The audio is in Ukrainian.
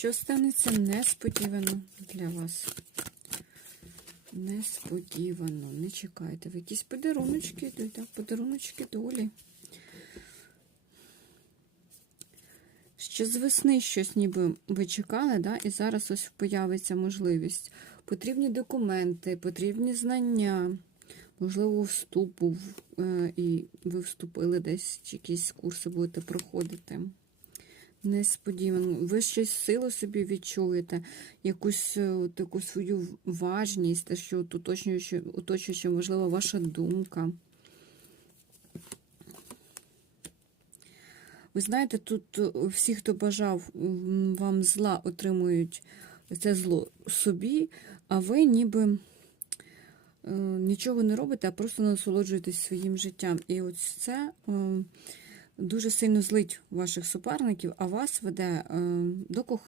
Що станеться несподівано для вас? Несподівано. Не чекайте. Ви якісь подаруночки йдуть, так? Подаруночки долі. Ще з весни щось ніби ви чекали, да? і зараз ось появиться можливість. Потрібні документи, потрібні знання, можливо, вступ був, е, і ви вступили десь, чи якісь курси будете проходити. Несподівано. Ви щось силу собі відчуєте, якусь е, таку свою важність, те, що от уточнюючи, уточнюючи, можливо, ваша думка. Ви знаєте, тут е, всі, хто бажав вам зла, отримують це зло собі, а ви ніби е, нічого не робите, а просто насолоджуєтесь своїм життям. І ось це дуже сильно злить ваших суперників, а вас веде е, до кохання.